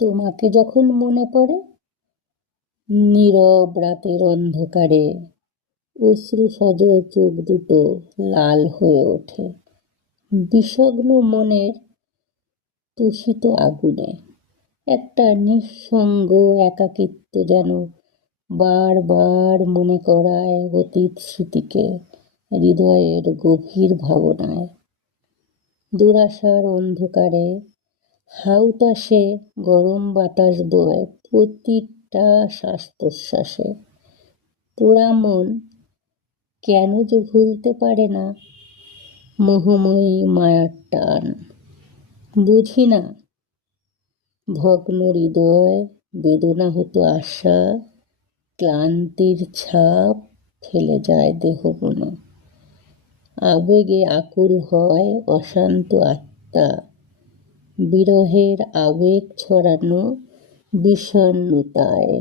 তোমাকে যখন মনে পড়ে, নীরব রাতের অন্ধকারে অশ্রু সজল চোখ দুটো লাল হয়ে ওঠে বিষগ্ন মনের তুষিত আগুনে। একটা নিঃসঙ্গ একাকিত্ব যেন বারবার মনে করায় অতীত স্মৃতিকে হৃদয়ের গভীর ভাবনায়। দুরাশার অন্ধকারে হাউতাসে গরম বাতাস বয় প্রতিটা শ্বাস প্রশ্বাসে। তোরা মন কেন যে ভুলতে পারে না মোহময়ী মায়ার টান, বুঝি না। ভগ্ন হৃদয়, বেদনা হতো আশা, ক্লান্তির ছাপ ফেলে যায় দেহ মনে। আবেগে আকুল হয় অশান্ত আত্মা, বিরহের আবেগ ছড়ানো বিষণ্ণতায়।